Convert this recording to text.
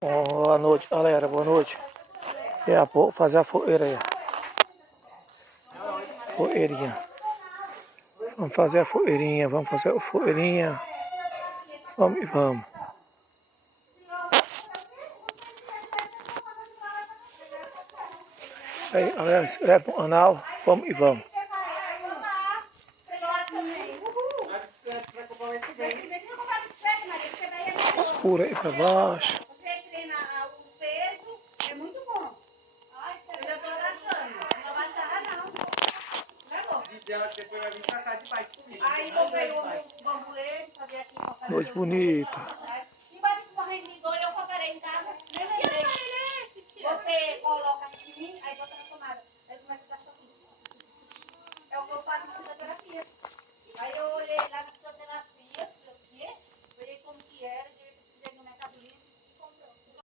Boa noite, galera. Boa noite. Vou fazer a fogueira aí. Fogueirinha. Vamos fazer a fogueirinha. Vamos fazer a fogueirinha. Vamos e vamos. Isso aí, galera. Se inscreve no canal. Vamos e vamos. Escura aí pra baixo. Você treina o peso, é muito bom. Eu já tô achando. Não vai achar, não. Não é bom. Depois vai vir pra cá de bike comigo. Aí eu veio o bambolê, fazer aqui. Noite bonita.